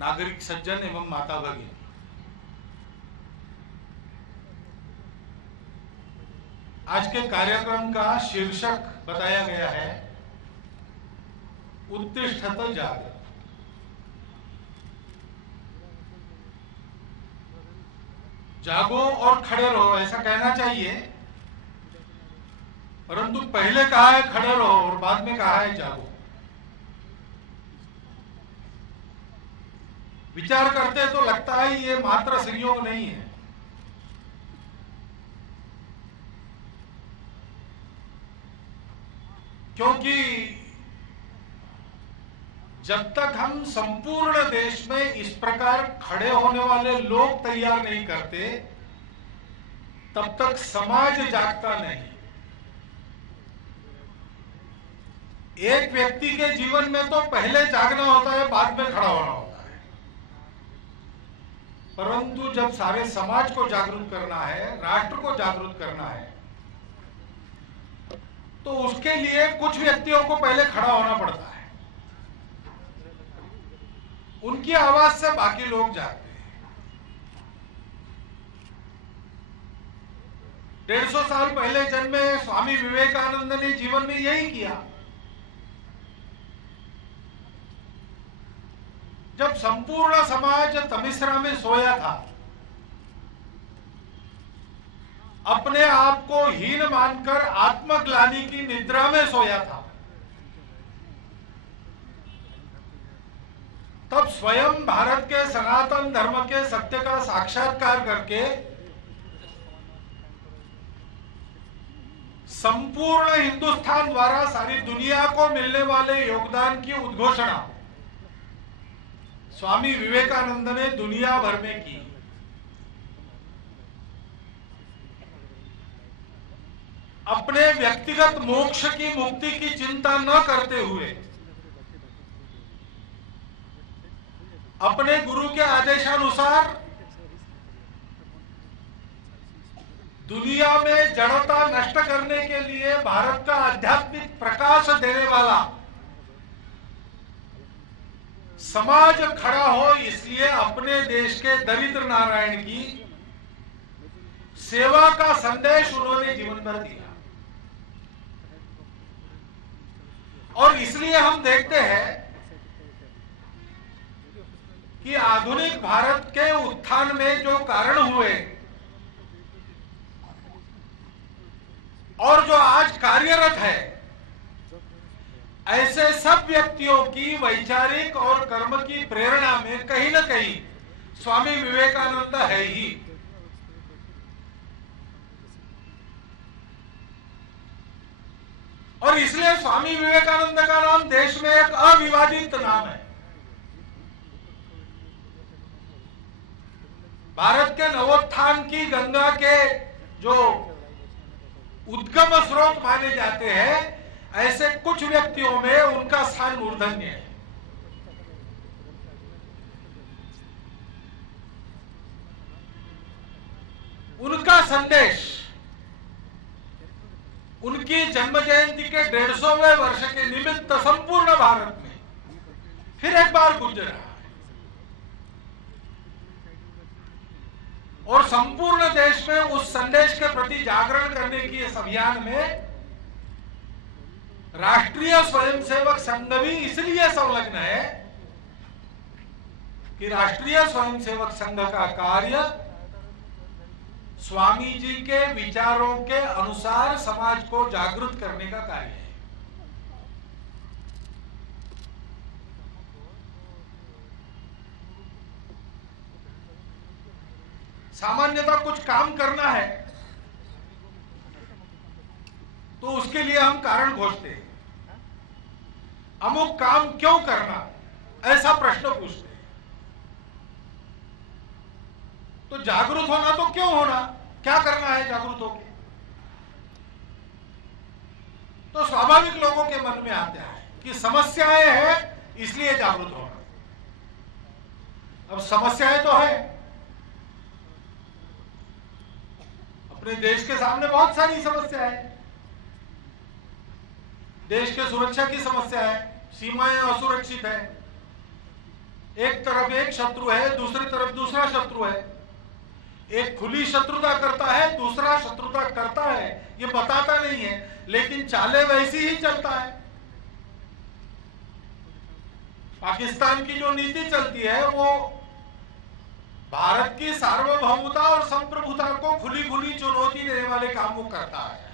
नागरिक सज्जन एवं माता भगिनी, आज के कार्यक्रम का शीर्षक बताया गया है उत्तिष्ठत जागृत। जागो और खड़े रहो ऐसा कहना चाहिए, परंतु पहले कहा है खड़े रहो और बाद में कहा है जागो। विचार करते तो लगता है ये मात्र संयोग नहीं है, क्योंकि जब तक हम संपूर्ण देश में इस प्रकार खड़े होने वाले लोग तैयार नहीं करते, तब तक समाज जागता नहीं। एक व्यक्ति के जीवन में तो पहले जागना होता है, बाद में खड़ा होना होता है, परंतु जब सारे समाज को जागरूक करना है, राष्ट्र को जागरूक करना है, तो उसके लिए कुछ व्यक्तियों को पहले खड़ा होना पड़ता है। उनकी आवाज से बाकी लोग जागते हैं। 150 साल पहले जन्मे स्वामी विवेकानंद ने जीवन में यही किया। जब संपूर्ण समाज तमिश्रा में सोया था, अपने आप को हीन मानकर आत्मग्लानि की निद्रा में सोया था, तब स्वयं भारत के सनातन धर्म के सत्य का साक्षात्कार करके संपूर्ण हिंदुस्तान द्वारा सारी दुनिया को मिलने वाले योगदान की उद्घोषणा स्वामी विवेकानंद ने दुनिया भर में की। अपने व्यक्तिगत मोक्ष की मुक्ति की चिंता न करते हुए अपने गुरु के आदेशानुसार दुनिया में जड़ता नष्ट करने के लिए भारत का आध्यात्मिक प्रकाश देने वाला समाज खड़ा हो, इसलिए अपने देश के दरिद्र नारायण की सेवा का संदेश उन्होंने जीवन भर दिया। और इसलिए हम देखते हैं कि आधुनिक भारत के उत्थान में जो कारण हुए और जो आज कार्यरत है, ऐसे सब व्यक्तियों की वैचारिक और कर्म की प्रेरणा में कहीं न कहीं स्वामी विवेकानंद है ही। और इसलिए स्वामी विवेकानंद का नाम देश में एक अविवादित नाम है। भारत के नवोत्थान की गंगा के जो उद्गम स्रोत माने जाते हैं, ऐसे कुछ व्यक्तियों में उनका स्थान मूर्धन्य है। उनका संदेश उनकी जन्म जयंती के 150वें वर्ष के निमित्त संपूर्ण भारत में फिर एक बार गूंज रहा है और संपूर्ण देश में उस संदेश के प्रति जागरण करने की इस अभियान में राष्ट्रीय स्वयंसेवक संघ भी इसलिए संलग्न है कि राष्ट्रीय स्वयंसेवक संघ का कार्य स्वामी जी के विचारों के अनुसार समाज को जागृत करने का कार्य है। सामान्यतः कुछ काम करना है तो उसके लिए हम कारण खोजते हैं। अमुक काम क्यों करना, ऐसा प्रश्न पूछते हैं। तो जागरूक होना तो क्यों होना, क्या करना है जागरूक होकर? तो स्वाभाविक लोगों के मन में आता है कि समस्याएं हैं इसलिए जागरूक होना। अब समस्याएं तो है, अपने देश के सामने बहुत सारी समस्याएं हैं। देश के सुरक्षा की समस्या है, सीमाएं असुरक्षित है, एक तरफ एक शत्रु है, दूसरी तरफ दूसरा शत्रु है। एक खुली शत्रुता करता है, दूसरा शत्रुता करता है, ये बताता नहीं है, लेकिन चाले वैसी ही चलता है। पाकिस्तान की जो नीति चलती है वो भारत की सार्वभौमता और संप्रभुता को खुली खुली चुनौती देने वाले काम वो करता है।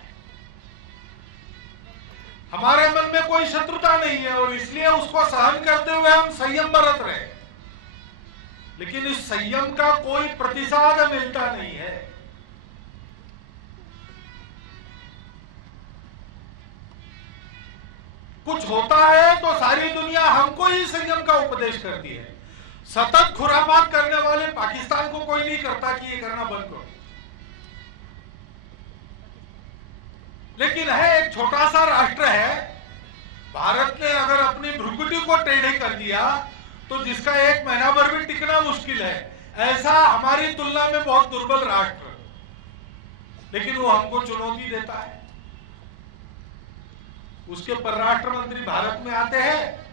हमारे मन में कोई शत्रुता नहीं है और इसलिए उसको सहन करते हुए हम संयम बरत रहे हैं, लेकिन इस संयम का कोई प्रतिसाद मिलता नहीं है। कुछ होता है तो सारी दुनिया हमको ही संयम का उपदेश करती है। सतत खुरापात करने वाले पाकिस्तान को कोई नहीं करता कि ये करना बंद करो। लेकिन है, एक छोटा सा राष्ट्र है, भारत ने अगर अपनी भ्रुकुटी को टेढ़े कर दिया तो जिसका एक महीना भर भी टिकना मुश्किल है, ऐसा हमारी तुलना में बहुत दुर्बल राष्ट्र, लेकिन वो हमको चुनौती देता है। उसके परराष्ट्र मंत्री भारत में आते हैं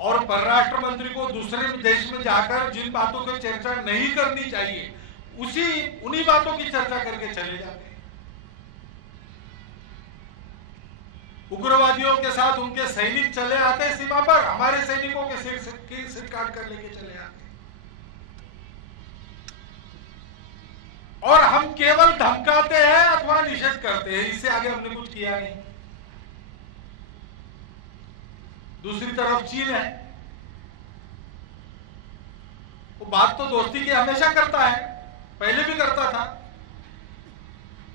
और परराष्ट्र मंत्री को दूसरे देश में जाकर जिन बातों की चर्चा नहीं करनी चाहिए उन्हीं बातों की चर्चा करके चले जाते हैं। उग्रवादियों के साथ उनके सैनिक चले आते हैं सीमा पर, हमारे सैनिकों के सिर काट कर लेके चले आते हैं। और हम केवल धमकाते हैं अथवा निषेध करते हैं, इससे आगे हमने कुछ किया नहीं। दूसरी तरफ चीन है, वो बात तो दोस्ती की हमेशा करता है, पहले भी करता था।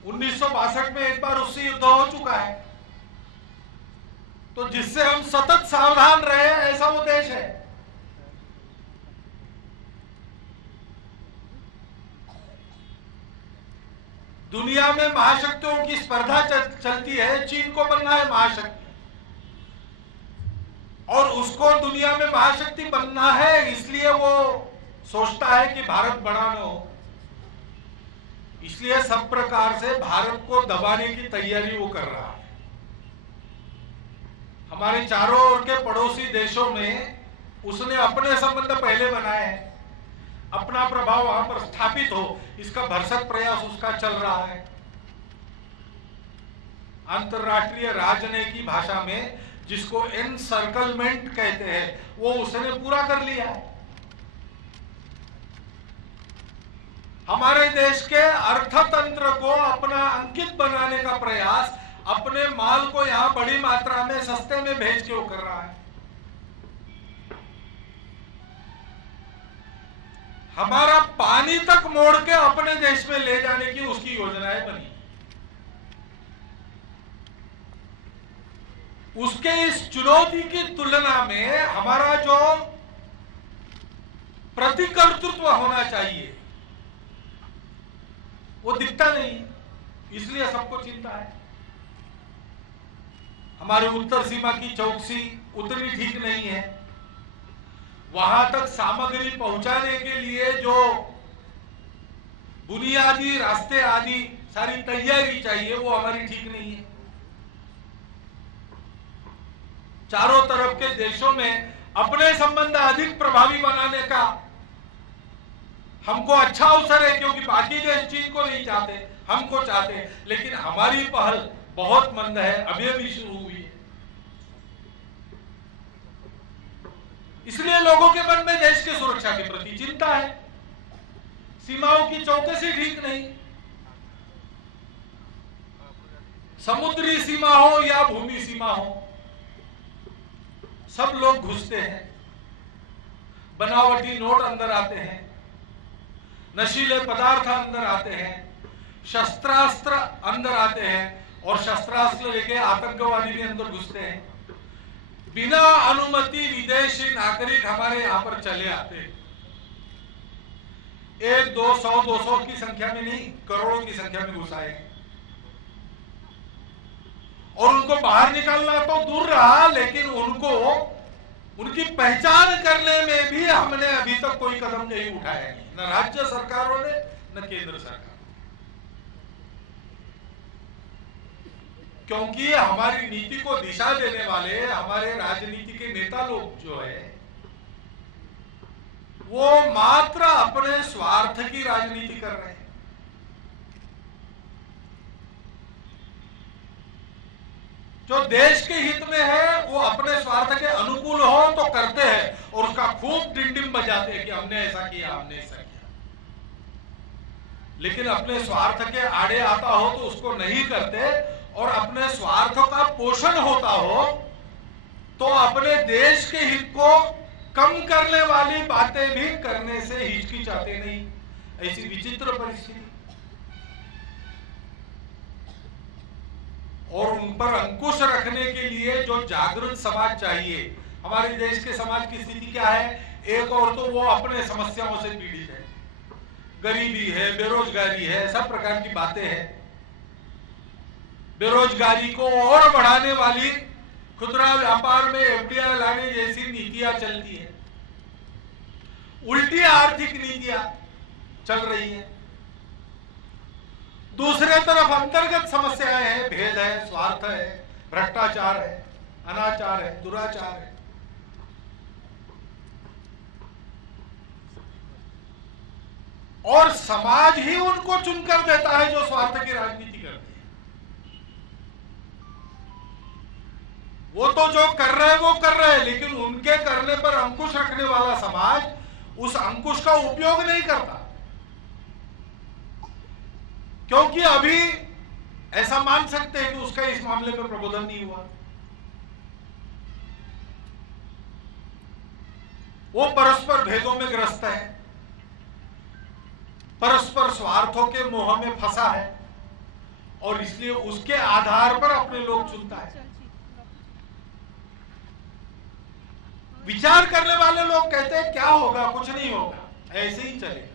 1962 में एक बार उससे युद्ध हो चुका है, तो जिससे हम सतत सावधान रहे ऐसा वो देश है। दुनिया में महाशक्तियों की स्पर्धा चलती है, चीन को बनना है महाशक्ति और उसको दुनिया में महाशक्ति बनना है, इसलिए वो सोचता है कि भारत बड़ा न हो, इसलिए सब प्रकार से भारत को दबाने की तैयारी वो कर रहा है। हमारे चारों ओर के पड़ोसी देशों में उसने अपने संबंध पहले बनाए हैं, अपना प्रभाव वहां पर स्थापित हो, इसका भरसक प्रयास उसका चल रहा है। अंतरराष्ट्रीय राजनीति की भाषा में जिसको एनसर्कलमेंट कहते हैं, वो उसने पूरा कर लिया है। हमारे देश के अर्थतंत्र को अपना अंकित बनाने का प्रयास, अपने माल को यहां बड़ी मात्रा में सस्ते में भेज के वो कर रहा है। हमारा पानी तक मोड़ के अपने देश में ले जाने की उसकी योजनाएं बनी। उसके इस चुनौती की तुलना में हमारा जो प्रतिकर्तृत्व होना चाहिए वो दिखता नहीं, इसलिए सबको चिंता है। हमारे उत्तर सीमा की चौकसी उतनी ठीक नहीं है, वहां तक सामग्री पहुंचाने के लिए जो बुनियादी रास्ते आदि सारी तैयारी चाहिए वो हमारी ठीक नहीं है। चारों तरफ के देशों में अपने संबंध अधिक प्रभावी बनाने का हमको अच्छा अवसर है, क्योंकि बाकी देश चीन को नहीं चाहते, हमको चाहते, लेकिन हमारी पहल बहुत मंद है, अभी शुरू हुई है। इसलिए लोगों के मन में देश की सुरक्षा के प्रति चिंता है। सीमाओं की चौकसी ठीक नहीं, समुद्री सीमा हो या भूमि सीमा हो, सब लोग घुसते हैं, बनावटी नोट अंदर आते हैं, नशीले पदार्थ अंदर आते हैं, शस्त्रास्त्र अंदर आते हैं और शस्त्रास्त्र लेके आतंकवादी भी अंदर घुसते हैं। बिना अनुमति विदेशी नागरिक हमारे यहां पर चले आते हैं। 1, 2, 100, 200 की संख्या में नहीं, करोड़ों की संख्या में घुसाए हैं। और उनको बाहर निकालना तो दूर रहा, लेकिन उनको उनकी पहचान करने में भी हमने अभी तक कोई कदम नहीं उठाया, न राज्य सरकारों ने न केंद्र सरकार। क्योंकि हमारी नीति को दिशा देने वाले हमारे राजनीति के नेता लोग जो है वो मात्र अपने स्वार्थ की राजनीति कर रहे हैं। जो देश के हित में है वो अपने स्वार्थ के अनुकूल हो तो करते हैं और उसका खूब डिंडिम बजाते हैं कि हमने ऐसा किया, हमने ऐसा किया। लेकिन अपने स्वार्थ के आड़े आता हो तो उसको नहीं करते, और अपने स्वार्थ का पोषण होता हो तो अपने देश के हित को कम करने वाली बातें भी करने से हिचकिचाते नहीं। ऐसी विचित्र परिस्थिति, और उन पर अंकुश रखने के लिए जो जागृत समाज चाहिए। हमारे देश के समाज की स्थिति क्या है? एक और तो वो अपने समस्याओं से पीड़ित है, गरीबी है, बेरोजगारी है, सब प्रकार की बातें हैं। बेरोजगारी को और बढ़ाने वाली खुदरा व्यापार में एफडीआई लाने जैसी नीतियां चलती है, उल्टी आर्थिक नीतियां चल रही है। दूसरे तरफ अंतर्गत समस्याएं हैं, भेद है, स्वार्थ है, भ्रष्टाचार है, अनाचार है, दुराचार है। और समाज ही उनको चुनकर देता है जो स्वार्थ की राजनीति करते हैं। वो तो जो कर रहे हैं वो कर रहे हैं, लेकिन उनके करने पर अंकुश रखने वाला समाज उस अंकुश का उपयोग नहीं करता, क्योंकि अभी ऐसा मान सकते हैं कि उसका इस मामले में प्रबोधन नहीं हुआ। वो परस्पर भेदों में ग्रस्त है, परस्पर स्वार्थों के मोह में फंसा है, और इसलिए उसके आधार पर अपने लोग चुनता है। विचार करने वाले लोग कहते हैं क्या होगा, कुछ नहीं होगा, ऐसे ही चलेगा।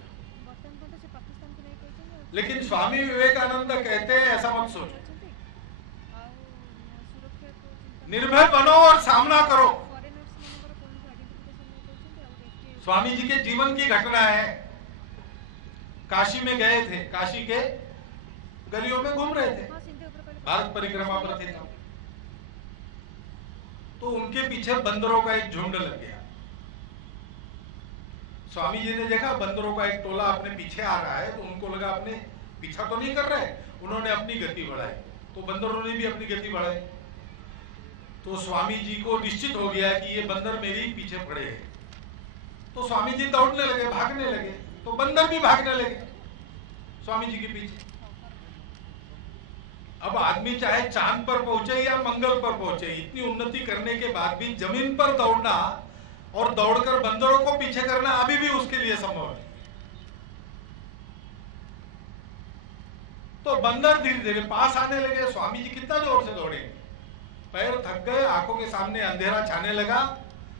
लेकिन स्वामी विवेकानंद कहते हैं ऐसा मत सोचो, निर्भय बनो और सामना करो। स्वामी जी के जीवन की घटना है। काशी में गए थे, काशी के गलियों में घूम रहे थे, भारत परिक्रमा पर थे, तो उनके पीछे बंदरों का एक झुंड लग गया। स्वामी जी ने देखा बंदरों का एक टोला अपने पीछे आ रहा है, तो उनको लगा अपने पीछा तो नहीं कर रहे, उन्होंने अपनी गति बढ़ाई, तो बंदरों ने भी अपनी गति बढ़ाई। तो स्वामी जी को निश्चित हो गया कि ये बंदर मेरे ही पीछे पड़े हैं, तो स्वामी जी दौड़ने लगे, भागने लगे, तो बंदर भी भागने लगे स्वामी जी के पीछे। अब आदमी चाहे चांद पर पहुंचे या मंगल पर पहुंचे, इतनी उन्नति करने के बाद भी जमीन पर दौड़ना और दौड़कर बंदरों को पीछे करना अभी भी उसके लिए संभव है। तो बंदर धीरे धीरे पास आने लगे। स्वामी जी कितना जोर से दौड़ेंगे, पैर थक गए, आंखों के सामने अंधेरा छाने लगा,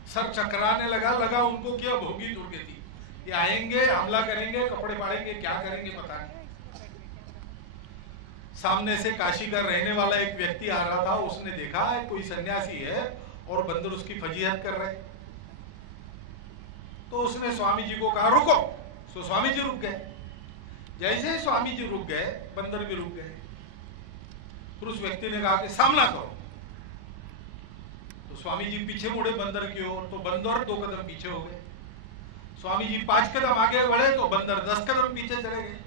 सर चकराने लगा उनको क्या भोगी दुर्गति, ये आएंगे, हमला करेंगे, कपड़े फाड़ेंगे, क्या करेंगे पता नहीं। सामने से काशी का रहने वाला एक व्यक्ति आ रहा था, उसने देखा कोई सन्यासी है और बंदर उसकी फजीहत कर रहे, तो उसने स्वामी जी को कहा रुको, तो स्वामी जी रुक गए। जैसे ही स्वामी जी रुक गए, बंदर भी रुक गए। फिर उस व्यक्ति ने कहा कि सामना करो, तो स्वामी जी पीछे मुड़े बंदर की ओर, तो बंदर 2 कदम पीछे हो गए। स्वामी जी 5 कदम आगे बढ़े तो बंदर 10 कदम पीछे चले गए।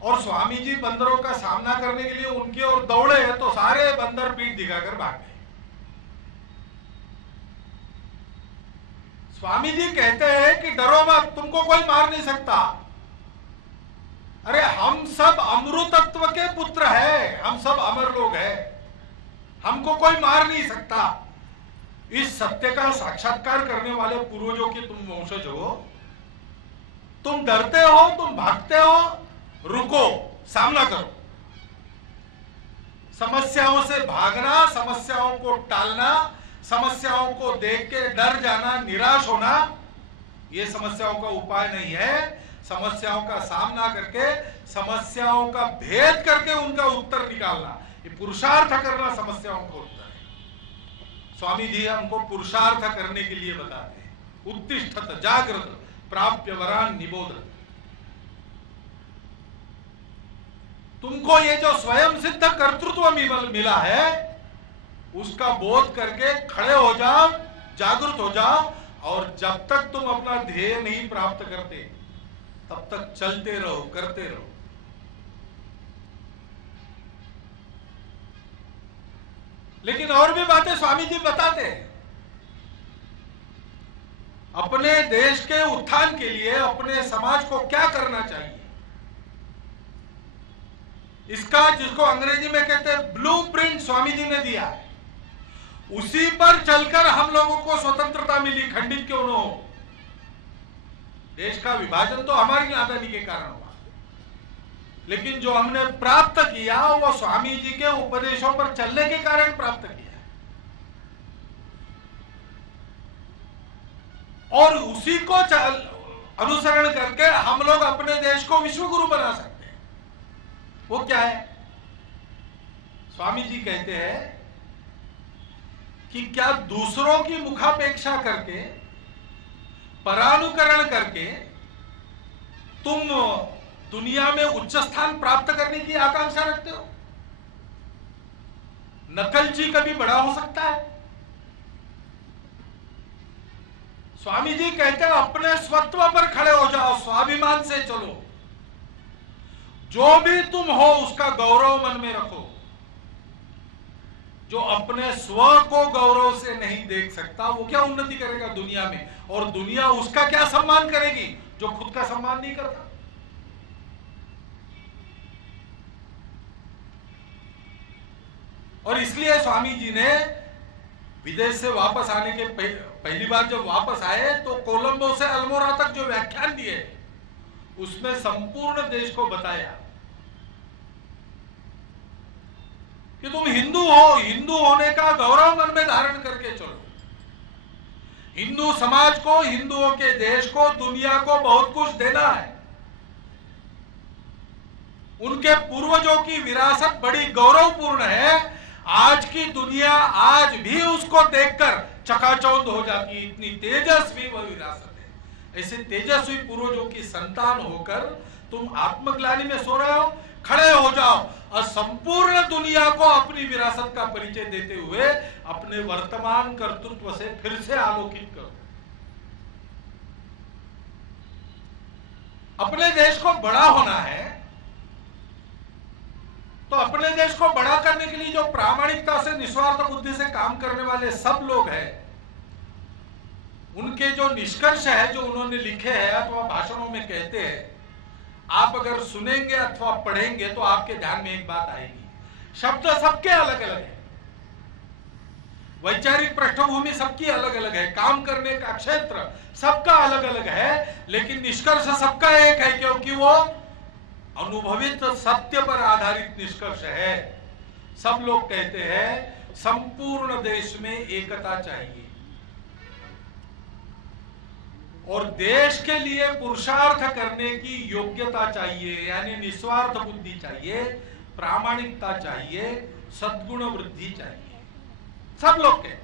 और स्वामी जी बंदरों का सामना करने के लिए उनकी ओर दौड़े तो सारे बंदर पीठ दिखाकर भाग गए। स्वामी जी कहते हैं कि डरो मत, तुमको कोई मार नहीं सकता। अरे हम सब अमृतत्व के पुत्र हैं, हम सब अमर लोग हैं, हमको कोई मार नहीं सकता। इस सत्य का साक्षात्कार करने वाले पूर्वजों के तुम वंशज हो, तुम डरते हो, तुम भागते हो, रुको, सामना करो। समस्याओं से भागना, समस्याओं को टालना, समस्याओं को देख के डर जाना, निराश होना, ये समस्याओं का उपाय नहीं है। समस्याओं का सामना करके, समस्याओं का भेद करके उनका उत्तर निकालना, ये पुरुषार्थ करना समस्याओं का उत्तर है। स्वामी जी हमको पुरुषार्थ करने के लिए बताते हैं। उत्तिष्ठत जागृत प्राप्य वरान निबोधन। तुमको ये जो स्वयं सिद्ध कर्तृत्व मिला है, उसका बोध करके खड़े हो जाओ, जागृत हो जाओ और जब तक तुम अपना ध्येय नहीं प्राप्त करते तब तक चलते रहो, करते रहो। लेकिन और भी बातें स्वामी जी बताते हैं। अपने देश के उत्थान के लिए अपने समाज को क्या करना चाहिए, इसका जिसको अंग्रेजी में कहते हैं ब्लूप्रिंट स्वामी जी ने दिया है। उसी पर चलकर हम लोगों को स्वतंत्रता मिली, खंडित क्यों न हो। देश का विभाजन तो हमारी नादानी के कारण हुआ, लेकिन जो हमने प्राप्त किया वो स्वामी जी के उपदेशों पर चलने के कारण प्राप्त किया, और उसी को अनुसरण करके हम लोग अपने देश को विश्व गुरु बना सकते हैं। वो क्या है? स्वामी जी कहते हैं कि क्या दूसरों की मुखापेक्षा करके, परानुकरण करके तुम दुनिया में उच्च स्थान प्राप्त करने की आकांक्षा रखते हो? नकलची कभी बड़ा हो सकता है? स्वामी जी कहते हैं अपने स्वत्व पर खड़े हो जाओ, स्वाभिमान से चलो। जो भी तुम हो उसका गौरव मन में रखो। जो अपने स्व को गौरव से नहीं देख सकता वो क्या उन्नति करेगा दुनिया में, और दुनिया उसका क्या सम्मान करेगी जो खुद का सम्मान नहीं करता। और इसलिए स्वामी जी ने विदेश से वापस आने के पहली बार जब वापस आए तो कोलंबो से अल्मोड़ा तक जो व्याख्यान दिए उसमें संपूर्ण देश को बताया कि तुम हिंदू हो, हिंदू होने का गौरव मन में धारण करके चलो। हिंदू समाज को, हिंदुओं के देश को, दुनिया को बहुत कुछ देना है। उनके पूर्वजों की विरासत बड़ी गौरवपूर्ण है। आज की दुनिया आज भी उसको देखकर चकाचौंध हो जाती है, इतनी तेजस्वी वह विरासत है। ऐसे तेजस्वी पूर्वजों की संतान होकर तुम आत्मग्लानि में सो रहे हो। खड़े हो जाओ और संपूर्ण दुनिया को अपनी विरासत का परिचय देते हुए अपने वर्तमान कर्तृत्व से फिर से आलोकित करो। अपने देश को बड़ा होना है तो अपने देश को बड़ा करने के लिए जो प्रामाणिकता से, निस्वार्थ बुद्धि से काम करने वाले सब लोग हैं, उनके जो निष्कर्ष है जो उन्होंने लिखे हैं अथवा भाषणों में कहते हैं, आप अगर सुनेंगे अथवा पढ़ेंगे तो आपके ध्यान में एक बात आएगी। शब्द सबके अलग अलग है, वैचारिक पृष्ठभूमि सबकी अलग अलग है, काम करने का क्षेत्र सबका अलग अलग है, लेकिन निष्कर्ष सबका एक है, क्योंकि वो अनुभवित सत्य पर आधारित निष्कर्ष है। सब लोग कहते हैं संपूर्ण देश में एकता चाहिए और देश के लिए पुरुषार्थ करने की योग्यता चाहिए, यानी निस्वार्थ बुद्धि चाहिए, प्रामाणिकता चाहिए, सद्गुण वृद्धि चाहिए। सब लोग कहते हैं।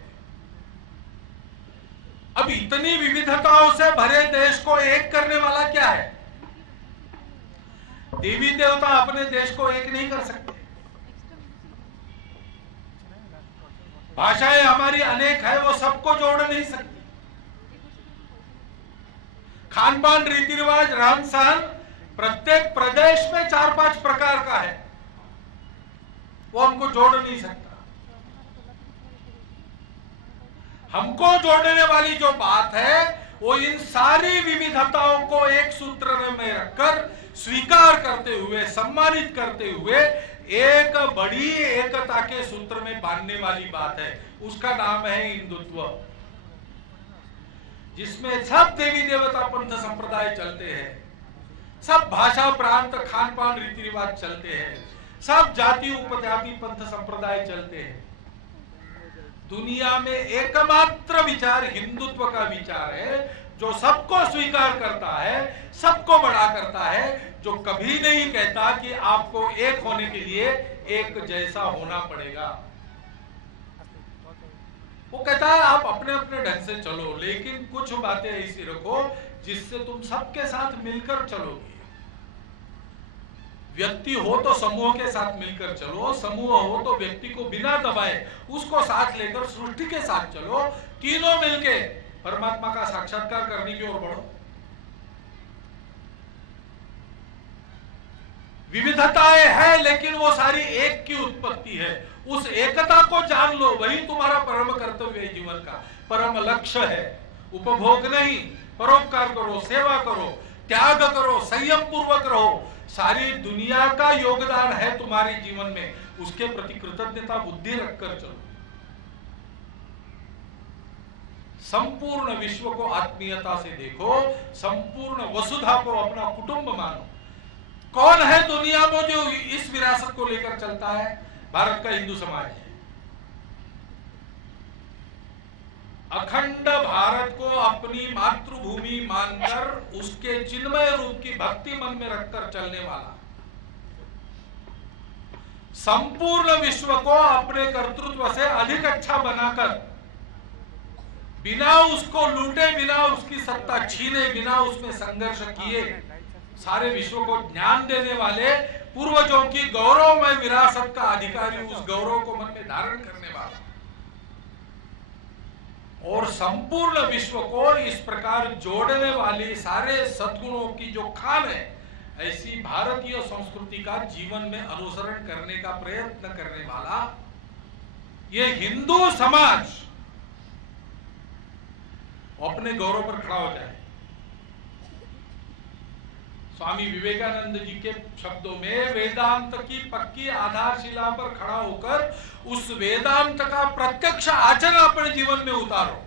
अब इतनी विविधताओं से भरे देश को एक करने वाला क्या है? देवी देवता अपने देश को एक नहीं कर सकते। भाषाएं हमारी अनेक है, वो सबको जोड़ नहीं सकती। खान पान, रीति रिवाज, रहन सहन प्रत्येक प्रदेश में 4-5 प्रकार का है, वो हमको जोड़ नहीं सकता। हमको जोड़ने वाली जो बात है वो इन सारी विविधताओं को एक सूत्र में रखकर स्वीकार करते हुए, सम्मानित करते हुए एक बड़ी एकता के सूत्र में बांधने वाली बात है। उसका नाम है हिंदुत्व, जिसमें सब देवी देवता पंथ संप्रदाय चलते हैं, सब भाषा, प्रांत, खान पान, रीति रिवाज चलते हैं, सब जाति उपजाति पंथ संप्रदाय चलते हैं। दुनिया में एकमात्र विचार हिंदुत्व का विचार है, जो सबको स्वीकार करता है, सबको बड़ा करता है, जो कभी नहीं कहता कि आपको एक होने के लिए एक जैसा होना पड़ेगा। वो कहता है आप अपने अपने ढंग से चलो, लेकिन कुछ बातें ऐसी रखो जिससे तुम सबके साथ मिलकर चलोगे। व्यक्ति हो तो समूह के साथ मिलकर चलो, समूह हो तो व्यक्ति को बिना दबाए उसको साथ लेकर सृष्टि के साथ चलो। तीनों मिलके परमात्मा का साक्षात्कार करने की ओर बढ़ो। विविधताएं हैं लेकिन वो सारी एक की उत्पत्ति है। उस एकता को जान लो, वही तुम्हारा परम कर्तव्य है, जीवन का परम लक्ष्य है। उपभोग नहीं, परोपकार करो, सेवा करो, त्याग करो, संयम पूर्वक रहो। सारी दुनिया का योगदान है तुम्हारे जीवन में, उसके प्रति कृतज्ञता बुद्धि रखकर चलो। संपूर्ण विश्व को आत्मीयता से देखो, संपूर्ण वसुधा को अपना कुटुंब मानो। कौन है दुनिया में जो इस विरासत को लेकर चलता है? भारत का हिंदू समाज है। अखंड भारत को अपनी मातृभूमि मानकर उसके चिन्मय रूप की भक्ति मन में रखकर चलने वाला, संपूर्ण विश्व को अपने कर्तृत्व से अधिक अच्छा बनाकर, बिना उसको लूटे, बिना उसकी सत्ता छीने, बिना उसमें संघर्ष किए, सारे विश्व को ज्ञान देने वाले, पूर्वजों की गौरवमय विरासत का अधिकारी, उस गौरव को मन में धारण करने वाला और संपूर्ण विश्व को इस प्रकार जोड़ने वाली सारे सद्गुणों की जो खान है, ऐसी भारतीय संस्कृति का जीवन में अनुसरण करने का प्रयत्न करने वाला ये हिंदू समाज अपने गौरव पर खड़ा हो जाए। स्वामी विवेकानंद जी के शब्दों में, वेदांत की पक्की आधारशिला पर खड़ा होकर उस वेदांत का प्रत्यक्ष आचरण अपने जीवन में उतारो।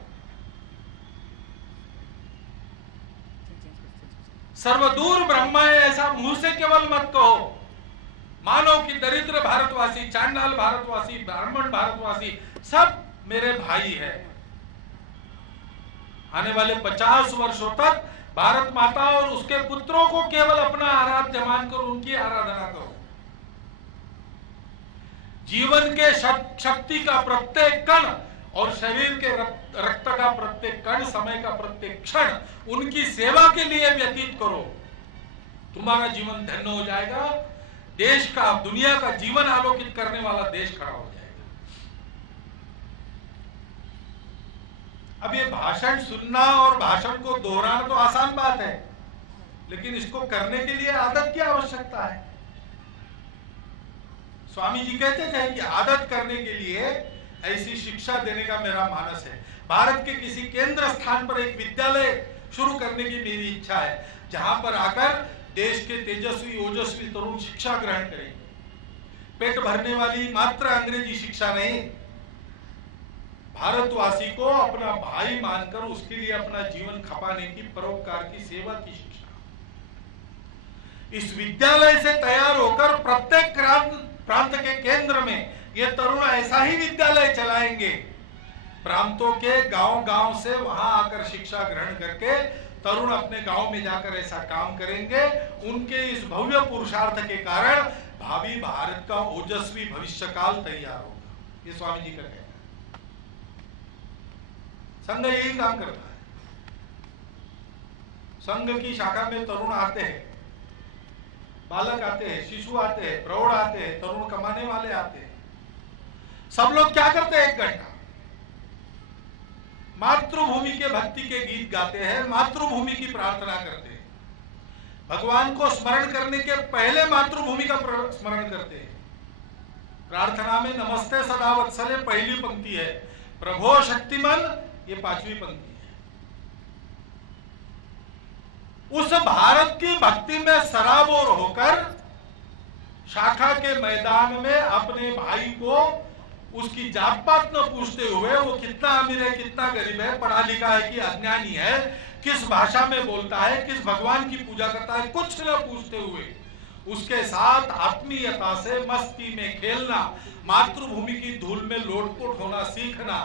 सर्वदूर ब्रह्म है ऐसा मुंह से केवल मत कहो। मानो कि दरिद्र भारतवासी, चांडाल भारतवासी, ब्राह्मण भारतवासी सब मेरे भाई है। आने वाले 50 वर्षों तक भारत माता और उसके पुत्रों को केवल अपना आराध्य मानकर उनकी आराधना करो। जीवन के शक्ति का प्रत्येक कण और शरीर के रक्त का प्रत्येक कण, समय का प्रत्येक क्षण उनकी सेवा के लिए व्यतीत करो। तुम्हारा जीवन धन्य हो जाएगा। देश का, दुनिया का जीवन आलोकित करने वाला देश खड़ा हो जाएगा। अब ये भाषण सुनना और भाषण को दोहराना तो आसान बात है, लेकिन इसको करने के लिए आदत की आवश्यकता है। स्वामी जी कहते थे कि आदत करने के लिए ऐसी शिक्षा देने का मेरा मानस है। भारत के किसी केंद्र स्थान पर एक विद्यालय शुरू करने की मेरी इच्छा है, जहां पर आकर देश के तेजस्वी ओजस्वी तरुण शिक्षा ग्रहण करेंगे। पेट भरने वाली मात्र अंग्रेजी शिक्षा नहीं, भारतवासी को अपना भाई मानकर उसके लिए अपना जीवन खपाने की, परोपकार की, सेवा की शिक्षा। इस विद्यालय से तैयार होकर प्रत्येक प्रांत के केंद्र में ये तरुण ऐसा ही विद्यालय चलाएंगे। प्रांतों के गांव-गांव से वहां आकर शिक्षा ग्रहण करके तरुण अपने गांव में जाकर ऐसा काम करेंगे। उनके इस भव्य पुरुषार्थ के कारण भावी भारत का ओजस्वी भविष्यकाल तैयार होगा। ये स्वामी जी का कहना है। संघ यही काम करता है। संघ की शाखा में तरुण आते हैं, बालक आते हैं, शिशु आते हैं, प्रौढ़ आते हैं, तरुण कमाने वाले आते हैं। सब लोग क्या करते हैं? 1 घंटा मातृभूमि के भक्ति के गीत गाते हैं, मातृभूमि की प्रार्थना करते हैं। भगवान को स्मरण करने के पहले मातृभूमि का स्मरण करते हैं। प्रार्थना में नमस्ते सदा वत्सले पहली पंक्ति है, प्रभो शक्तिमान ये 5वीं पंक्ति है। उस भारत की भक्ति में सराबोर होकर शाखा के मैदान में अपने भाई को उसकी जात पात न पूछते हुए, वो कितना अमीर है, कितना गरीब है, पढ़ा लिखा है कि अज्ञानी है, किस भाषा में बोलता है, किस भगवान की पूजा करता है, कुछ न पूछते हुए उसके साथ आत्मीयता से मस्ती में खेलना, मातृभूमि की धूल में लोटपोट होना सीखना,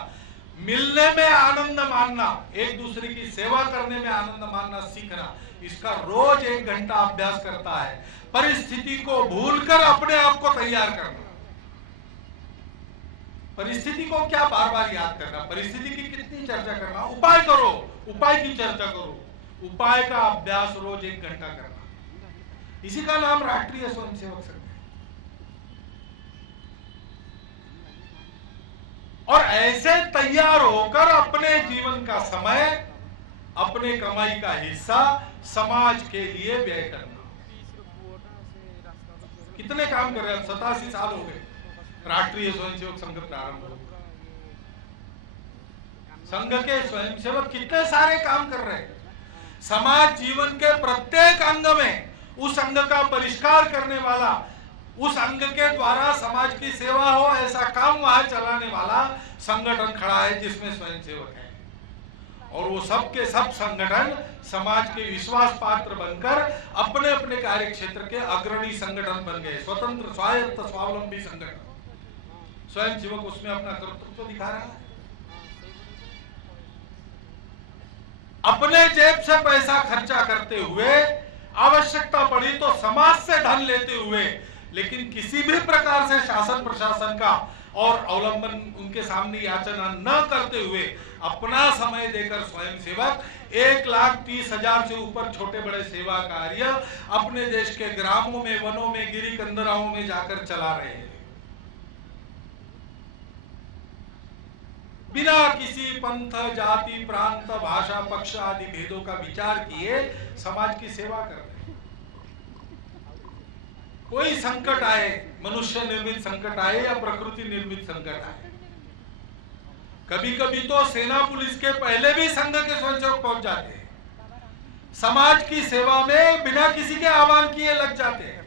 मिलने में आनंद मानना, एक दूसरे की सेवा करने में आनंद मानना सीखना, इसका रोज 1 घंटा अभ्यास करता है। परिस्थिति को भूलकर अपने आप को तैयार करना। परिस्थिति को क्या बार बार याद करना, परिस्थिति की कितनी चर्चा करना, उपाय करो, उपाय की चर्चा करो, उपाय का अभ्यास रोज 1 घंटा करना। इसी का नाम राष्ट्रीय स्वयंसेवक संघ है। और ऐसे तैयार होकर अपने जीवन का समय, अपने कमाई का हिस्सा समाज के लिए व्यय करना। कितने काम कर रहे हैं? 87 साल हो गए राष्ट्रीय स्वयंसेवक संघ प्रारंभ हो। संघ के स्वयंसेवक कितने सारे काम कर रहे हैं। समाज जीवन के प्रत्येक अंग में उस अंग का परिष्कार करने वाला, उस अंग के द्वारा समाज की सेवा हो ऐसा काम वहां चलाने वाला संगठन खड़ा है जिसमें स्वयंसेवक है। और वो सब के सब संगठन समाज के विश्वास पात्र बनकर अपने अपने कार्य क्षेत्र के अग्रणी संगठन बन गए, स्वतंत्र स्वायत्त स्वावलंबी संगठन। स्वयंसेवक उसमें अपना कर्तृत्व दिखा रहा है। अपने जेब से पैसा खर्चा करते हुए, आवश्यकता पड़ी तो समाज से धन लेते हुए, लेकिन किसी भी प्रकार से शासन प्रशासन का और अवलंबन उनके सामने याचना न करते हुए अपना समय देकर स्वयंसेवक 1,30,000 से ऊपर छोटे बड़े सेवा कार्य अपने देश के ग्रामों में, वनों में, गिरी कंदराओं में जाकर चला रहे हैं, बिना किसी पंथ, जाति, प्रांत, भाषा, पक्ष आदि भेदों का विचार किए समाज की सेवा कर रहे हैं। कोई संकट आए, मनुष्य निर्मित संकट आए या प्रकृति निर्मित संकट आए, कभी कभी तो सेना पुलिस के पहले भी संघ के स्वयंसेवक पहुंच जाते हैं, समाज की सेवा में बिना किसी के आह्वान किए लग जाते हैं,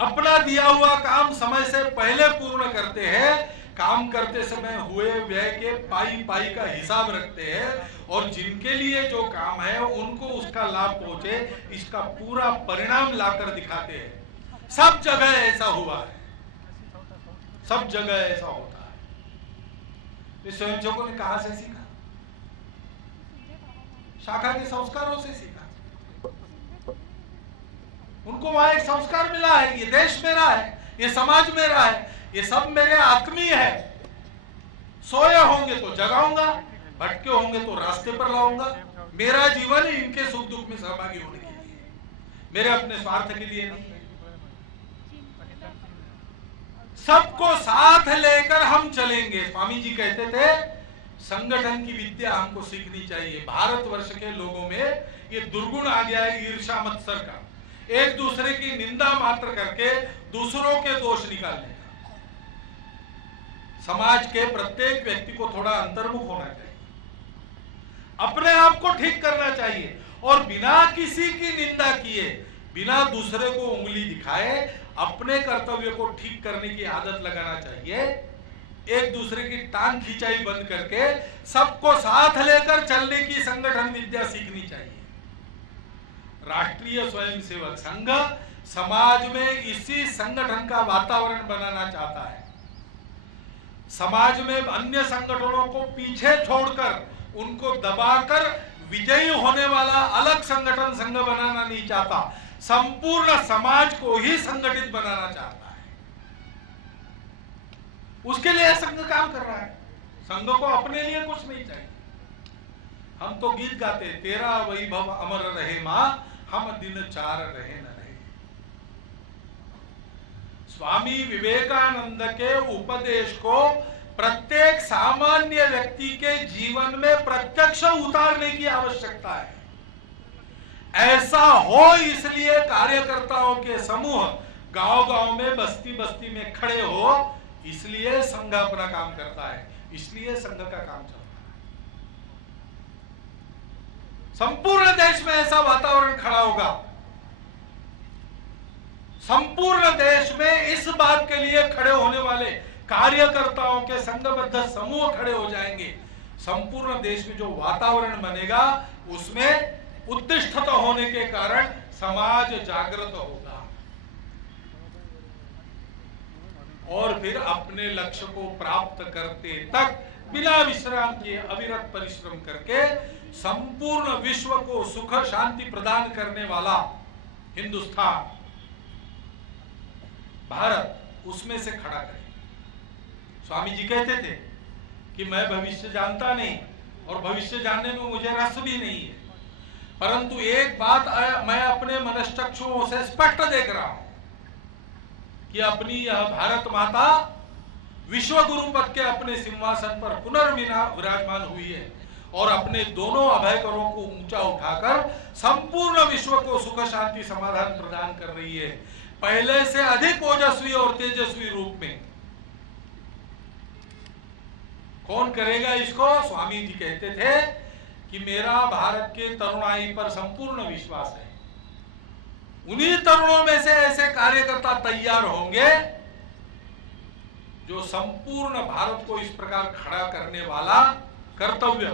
अपना दिया हुआ काम समय से पहले पूर्ण करते हैं, काम करते समय हुए व्यय के पाई पाई का हिसाब रखते हैं और जिनके लिए जो काम है उनको उसका लाभ पहुंचे इसका पूरा परिणाम लाकर दिखाते हैं। सब जगह ऐसा हुआ है, सब जगह ऐसा होता है। स्वयंसेवकों ने कहां से सीखा? शाखा के संस्कारों से सीखा। उनको वहां एक संस्कार मिला है, ये देश मेरा है, ये समाज मेरा है, ये सब मेरे आत्मीय है। सोए होंगे तो जगाऊंगा, भटके होंगे तो रास्ते पर लाऊंगा। मेरा जीवन इनके सुख दुख में सहभागी होने के लिए, मेरे अपने स्वार्थ के लिए नहीं। सबको साथ लेकर हम चलेंगे। स्वामी जी कहते थे संगठन की विद्या हमको सीखनी चाहिए। भारतवर्ष के लोगों में ये दुर्गुण आ गया है, ईर्ष्या मत्सर का, एक दूसरे की निंदा मात्र करके दूसरों के दोष निकालने का। समाज के प्रत्येक व्यक्ति को थोड़ा अंतर्मुख होना चाहिए, अपने आप को ठीक करना चाहिए और बिना किसी की निंदा किए, बिना दूसरे को उंगली दिखाए अपने कर्तव्य को ठीक करने की आदत लगाना चाहिए। एक दूसरे की टांग खिंचाई बंद करके सबको साथ लेकर चलने की संगठन विद्या सीखनी चाहिए। राष्ट्रीय स्वयंसेवक संघ समाज में इसी संगठन का वातावरण बनाना चाहता है। समाज में अन्य संगठनों को पीछे छोड़कर उनको दबाकर विजयी होने वाला अलग संगठन संघ बनाना नहीं चाहता, संपूर्ण समाज को ही संगठित बनाना चाहता है। उसके लिए संघ काम कर रहा है। संघ को अपने लिए कुछ नहीं चाहिए। हम तो गीत गाते, तेरा वैभव अमर रहे मां, हम दिन चार रहे न रहे। स्वामी विवेकानंद के उपदेश को प्रत्येक सामान्य व्यक्ति के जीवन में प्रत्यक्ष उतारने की आवश्यकता है। ऐसा हो इसलिए कार्यकर्ताओं के समूह गांव-गांव में, बस्ती-बस्ती में खड़े हो, इसलिए संघ अपना काम करता है, इसलिए संघ का काम चलता है। संपूर्ण देश में ऐसा वातावरण खड़ा होगा, संपूर्ण देश में इस बात के लिए खड़े होने वाले कार्यकर्ताओं के संघबद्ध समूह खड़े हो जाएंगे। संपूर्ण देश में जो वातावरण बनेगा उसमें उत्तिष्ठता होने के कारण समाज जागृत होगा और फिर अपने लक्ष्य को प्राप्त करते तक बिना विश्राम किए अविरत परिश्रम करके संपूर्ण विश्व को सुख शांति प्रदान करने वाला हिंदुस्तान, भारत, उसमें से खड़ा करें। स्वामी जी कहते थे कि मैं भविष्य जानता नहीं और भविष्य जानने में मुझे रस भी नहीं है, परंतु एक बात मैं अपने मनश्चक्षुओं से स्पष्ट देख रहा हूं कि अपनी यह भारत माता विश्व गुरु पद के अपने सिंहासन पर पुनर्विराजमान हुई है और अपने दोनों अभयकरों को ऊंचा उठाकर संपूर्ण विश्व को सुख शांति समाधान प्रदान कर रही है, पहले से अधिक ओजस्वी और तेजस्वी रूप में। कौन करेगा इसको? स्वामी जी कहते थे कि मेरा भारत के तरुणाई पर संपूर्ण विश्वास है। उन्हीं तरुणों में से ऐसे कार्यकर्ता तैयार होंगे जो संपूर्ण भारत को इस प्रकार खड़ा करने वाला कर्तव्य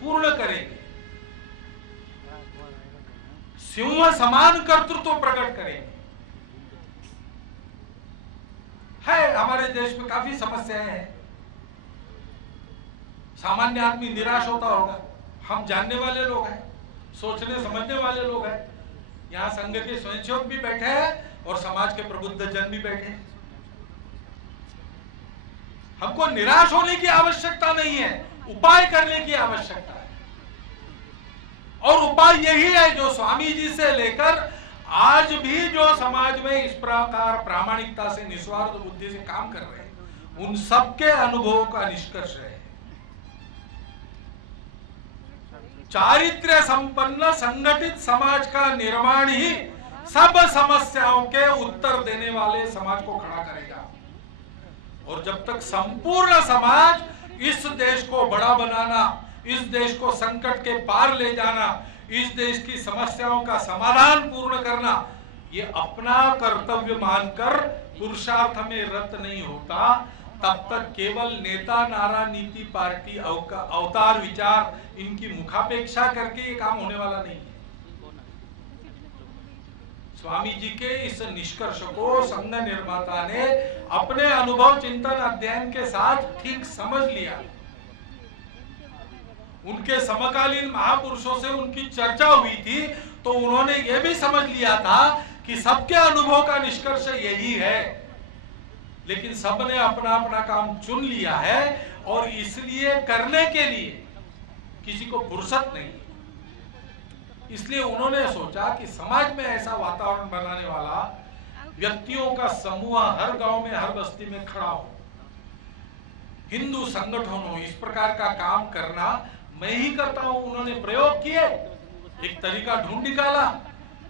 पूर्ण करेंगे, सिंह समान कर्तृत्व प्रकट करेंगे। है हमारे देश में काफी समस्याएं हैं, सामान्य आदमी निराश होता होगा। हम जानने वाले लोग हैं, सोचने समझने वाले लोग हैं। यहाँ संघ के स्वयंसेवक भी बैठे हैं और समाज के प्रबुद्ध जन भी बैठे हैं। हमको निराश होने की आवश्यकता नहीं है, उपाय करने की आवश्यकता है। और उपाय यही है जो स्वामी जी से लेकर आज भी जो समाज में इस प्रकार प्रामाणिकता से निस्वार्थ बुद्धि से काम कर रहे हैं, उन सबके अनुभवों का निष्कर्ष है। चारित्र्य संपन्न संगठित समाज का निर्माण ही सब समस्याओं के उत्तर देने वाले समाज को खड़ा करेगा। और जब तक संपूर्ण समाज इस देश को बड़ा बनाना, इस देश को संकट के पार ले जाना, इस देश की समस्याओं का समाधान पूर्ण करना, ये अपना कर्तव्य मानकर पुरुषार्थ में रत नहीं होता, तब तक केवल नेता नारा नीति पार्टी अवतार विचार इनकी मुखापेक्षा करके ये काम होने वाला नहीं है। स्वामी जी के इस निष्कर्ष को संघ निर्माता ने अपने अनुभव चिंतन अध्ययन के साथ ठीक समझ लिया। उनके समकालीन महापुरुषों से उनकी चर्चा हुई थी तो उन्होंने ये भी समझ लिया था कि सबके अनुभव का निष्कर्ष यही है, लेकिन सबने अपना अपना काम चुन लिया है और इसलिए करने के लिए किसी को फुर्सत नहीं। इसलिए उन्होंने सोचा कि समाज में ऐसा वातावरण बनाने वाला व्यक्तियों का समूह हर गांव में, हर बस्ती में खड़ा हो, हिंदू संगठन हो, इस प्रकार का काम करना मैं ही करता हूं। उन्होंने प्रयोग किए, एक तरीका ढूंढ निकाला,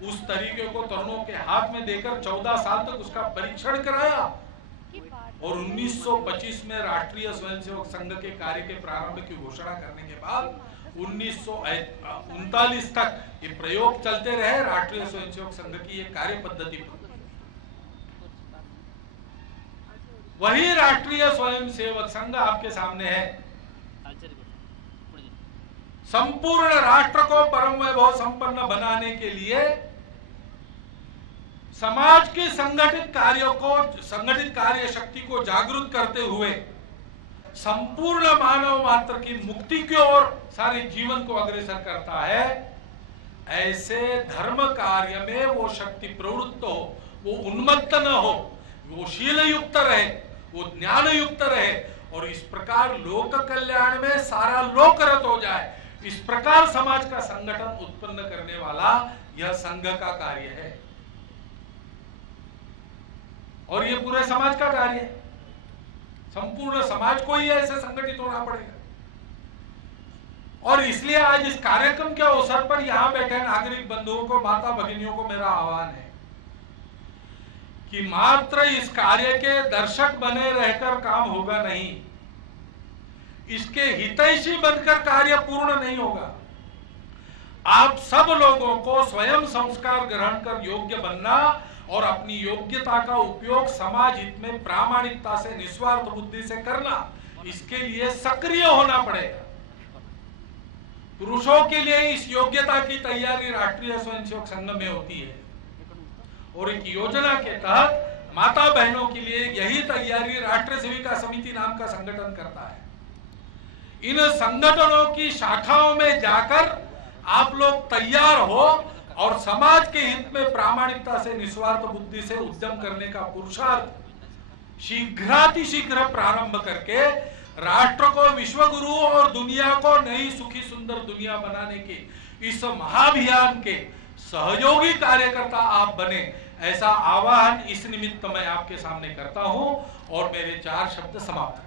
उस तरीके को तरुणों के हाथ में देकर 14 साल तक उसका परीक्षण कराया और 1925 में राष्ट्रीय स्वयंसेवक संघ के कार्य के प्रारंभ की घोषणा करने के बाद 1939 तक ये प्रयोग चलते रहे। राष्ट्रीय स्वयंसेवक संघ की ये कार्य पद्धति, वही राष्ट्रीय स्वयंसेवक संघ आपके सामने है। संपूर्ण राष्ट्र को परम वैभव संपन्न बनाने के लिए समाज की संगठित कार्य शक्ति को जागृत करते हुए संपूर्ण मानव मात्र की मुक्ति की ओर सारे जीवन को अग्रसर करता है। ऐसे धर्म कार्य में वो शक्ति प्रवृत्त हो, वो उन्मत्त न हो, वो शील युक्त रहे, वो ज्ञान युक्त रहे और इस प्रकार लोक कल्याण में सारा लोक रत हो जाए। इस प्रकार समाज का संगठन उत्पन्न करने वाला यह संघ का कार्य है और ये पूरे समाज का कार्य है। संपूर्ण समाज को ही ऐसे संगठित होना पड़ेगा। और इसलिए आज इस कार्यक्रम के अवसर पर यहां बैठे नागरिक बंधुओं को, माता भगिनियों को मेरा आह्वान है कि मात्र इस कार्य के दर्शक बने रहकर काम होगा नहीं, इसके हितैषी बनकर कार्य पूर्ण नहीं होगा। आप सब लोगों को स्वयं संस्कार ग्रहण कर योग्य बनना और अपनी योग्यता का उपयोग समाज हित में प्रामाणिकता से, निस्वार्थ बुद्धि से करना, इसके लिए सक्रिय होना पड़ेगा। पुरुषों के लिए इस योग्यता की तैयारी राष्ट्रीय स्वयंसेवक संघ में होती है और एक योजना के तहत माता बहनों के लिए यही तैयारी राष्ट्रीय सेविका समिति नाम का संगठन करता है। इन संगठनों की शाखाओं में जाकर आप लोग तैयार हो और समाज के हित में प्रामाणिकता से, निस्वार्थ बुद्धि से उद्यम करने का पुरुषार्थ शीघ्रातिशीघ्र प्रारंभ करके राष्ट्र को विश्व गुरु और दुनिया को नई सुखी सुंदर दुनिया बनाने के इस महाभियान के सहयोगी कार्यकर्ता आप बने, ऐसा आह्वान इस निमित्त मैं आपके सामने करता हूं और मेरे 4 शब्द समाप्त